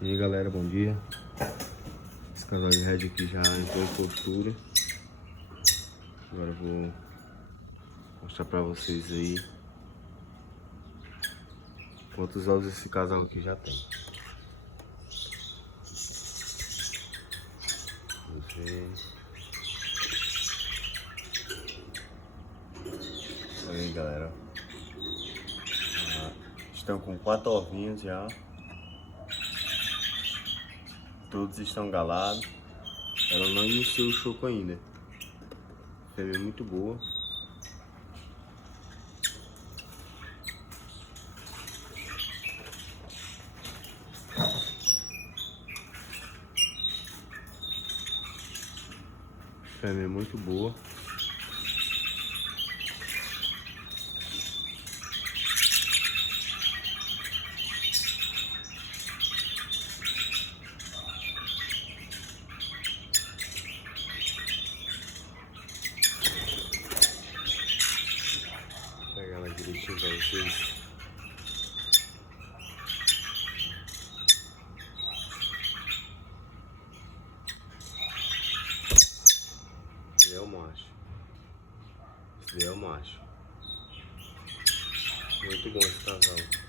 E aí galera, bom dia. Esse casal de Red aqui já entrou em postura. Agora eu vou mostrar pra vocês aí quantos ovos esse casal aqui já tem. Vamos ver. Olha aí galera, estão com 4 ovinhos já. Todos estão galados. Ela não iniciou o choco ainda. Fêmea é muito boa. Fêmea é muito boa. Vou pegar ela direitinho pra vocês. Esse é o macho. Esse é o macho. Muito bom esse casal.